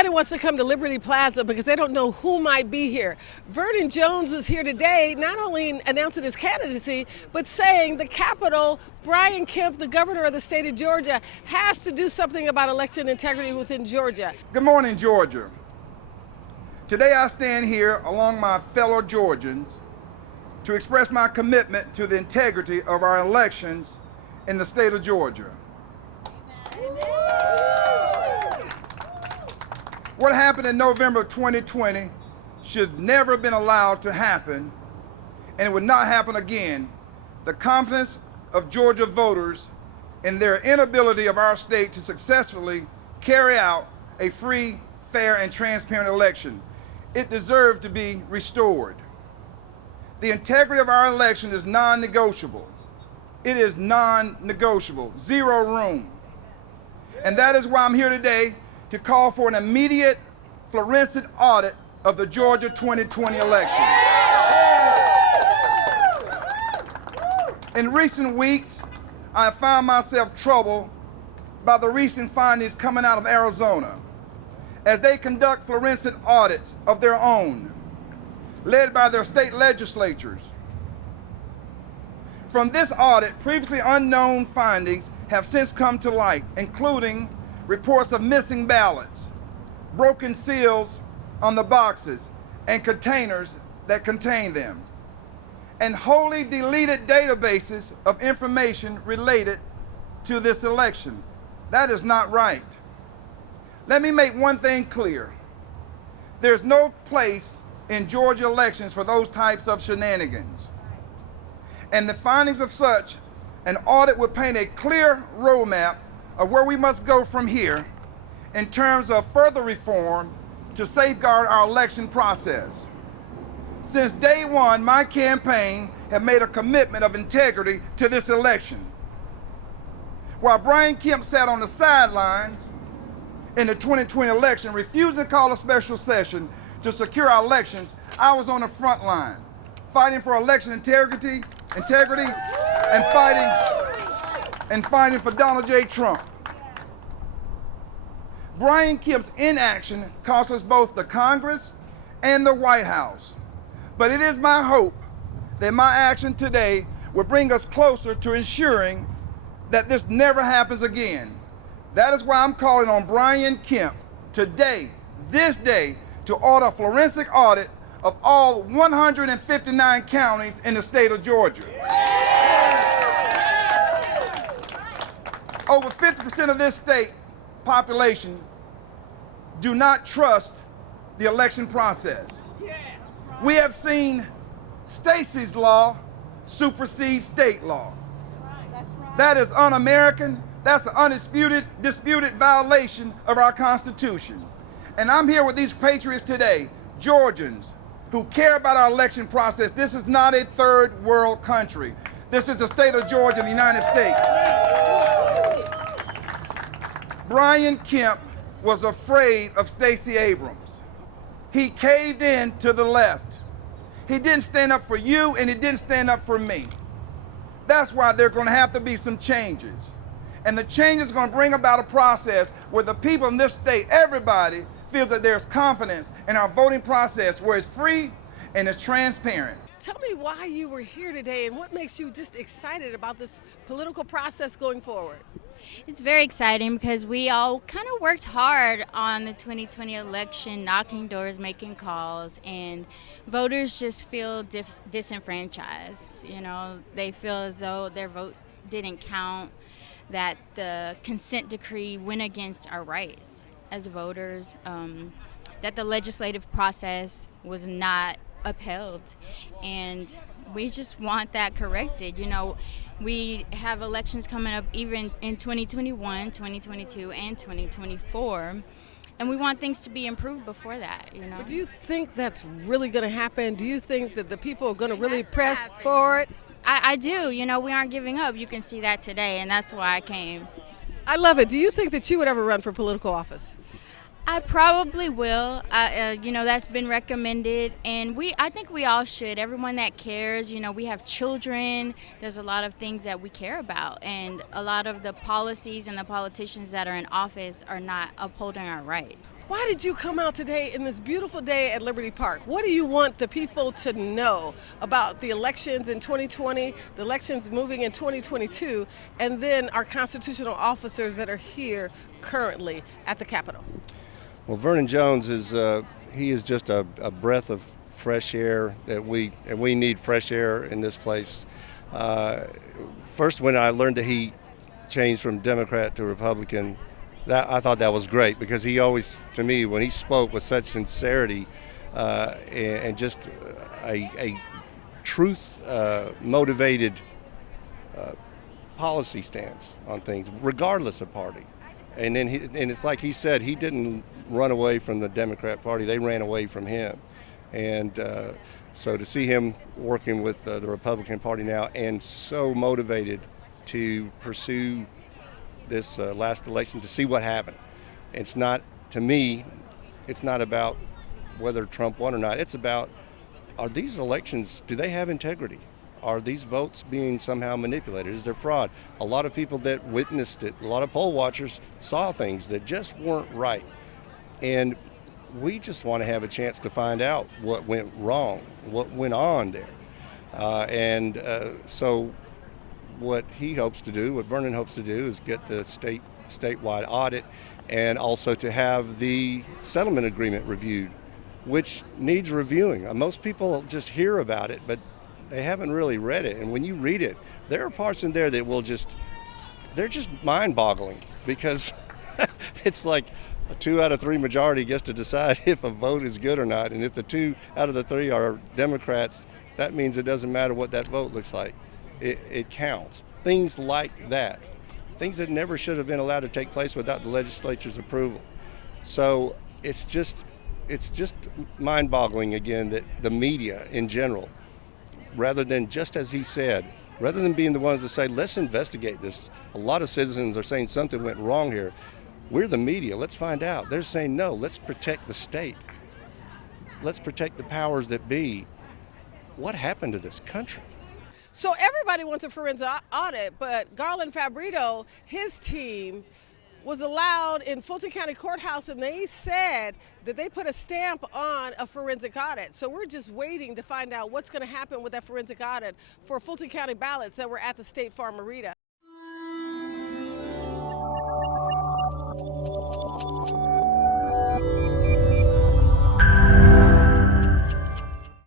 Everybody wants to come to Liberty Plaza because they don't know who might be here. Vernon Jones was here today, not only announcing his candidacy, but saying the Capitol, Brian Kemp, the governor of the state of Georgia, has to do something about election integrity within Georgia. Good morning, Georgia. Today I stand here along my fellow Georgians to express my commitment to the integrity of our elections in the state of Georgia. What happened in November 2020 should never have been allowed to happen, and it would not happen again. The confidence of Georgia voters in their inability of our state to successfully carry out a free, fair, and transparent election. It deserves to be restored. The integrity of our election is non-negotiable. It is non-negotiable, zero room. And that is why I'm here today to call for an immediate forensic audit of the Georgia 2020 election. In recent weeks, I have found myself troubled by the recent findings coming out of Arizona as they conduct forensic audits of their own, led by their state legislatures. From this audit, previously unknown findings have since come to light, including reports of missing ballots, broken seals on the boxes and containers that contain them, and wholly deleted databases of information related to this election. That is not right. Let me make one thing clear. There's no place in Georgia elections for those types of shenanigans. And the findings of such an audit would paint a clear roadmap of where we must go from here in terms of further reform to safeguard our election process. Since day one, my campaign have made a commitment of integrity to this election. While Brian Kemp sat on the sidelines in the 2020 election, refusing to call a special session to secure our elections, I was on the front line, fighting for election integrity, and fighting for Donald J. Trump. Brian Kemp's inaction cost us both the Congress and the White House. But it is my hope that my action today will bring us closer to ensuring that this never happens again. That is why I'm calling on Brian Kemp today, this day, to order a forensic audit of all 159 counties in the state of Georgia. Over 50% of this state population do not trust the election process. We have seen Stacey's law supersede state law. That is un-American. That's an disputed violation of our Constitution. And I'm here with these patriots today, Georgians, who care about our election process. This is not a third world country. This is the state of Georgia in the United States. Brian Kemp was afraid of Stacey Abrams. He caved in to the left. He didn't stand up for you, and he didn't stand up for me. That's why there are going to have to be some changes. And the change is going to bring about a process where the people in this state, everybody, feels that there's confidence in our voting process where it's free and it's transparent. Tell me why you were here today and what makes you just excited about this political process going forward. It's very exciting because we all kind of worked hard on the 2020 election, knocking doors, making calls, and voters just feel disenfranchised. You know, they feel as though their vote didn't count, that the consent decree went against our rights as voters, that the legislative process was not upheld, and we just want that corrected. You know, we have elections coming up even in 2021, 2022, and 2024, and we want things to be improved before that, you know. But do you think that's really going to happen? Do you think that the people are going to really press for it? I do. You know, we aren't giving up. You can see that today, and that's why I came. I love it. Do you think that you would ever run for political office? I probably will. You know, that's been recommended, and I think we all should. Everyone that cares, you know, we have children. There's a lot of things that we care about, and a lot of the policies and the politicians that are in office are not upholding our rights. Why did you come out today in this beautiful day at Liberty Park? What do you want the people to know about the elections in 2020, the elections moving in 2022, and then our constitutional officers that are here currently at the Capitol? Well, Vernon Jones he is just a breath of fresh air that we need fresh air in this place. First, when I learned that he changed from Democrat to Republican, that I thought that was great, because he always, to me, when he spoke with such sincerity and just a truth motivated policy stance on things, regardless of party. And then it's like he said, he didn't run away from the Democrat Party; they ran away from him. And so to see him working with the Republican Party now, and so motivated to pursue this last election, to see what happened. It's not, to me, it's not about whether Trump won or not. It's about, are these elections, do they have integrity? Are these votes being somehow manipulated? Is there fraud? A lot of people that witnessed it, a lot of poll watchers saw things that just weren't right. And we just want to have a chance to find out what went wrong, what went on there. So what he hopes to do, what Vernon hopes to do, is get the statewide audit, and also to have the settlement agreement reviewed, which needs reviewing. Most people just hear about it, but they haven't really read it. And when you read it, there are parts in there that they're just mind-boggling, because it's like a 2 out of 3 majority gets to decide if a vote is good or not. And if the 2 out of the 3 are Democrats, that means it doesn't matter what that vote looks like. It counts. Things like that. Things that never should have been allowed to take place without the legislature's approval. So it's just mind-boggling, again, that the media in general, rather than, just as he said, rather than being the ones to say, let's investigate this. A lot of citizens are saying something went wrong here. We're the media. Let's find out. They're saying, no, let's protect the state. Let's protect the powers that be. What happened to this country? So everybody wants a forensic audit, but Garland Fabrito, his team, was allowed in Fulton County Courthouse, and they said that they put a stamp on a forensic audit. So we're just waiting to find out what's going to happen with that forensic audit for Fulton County ballots that were at the State Farm Arena.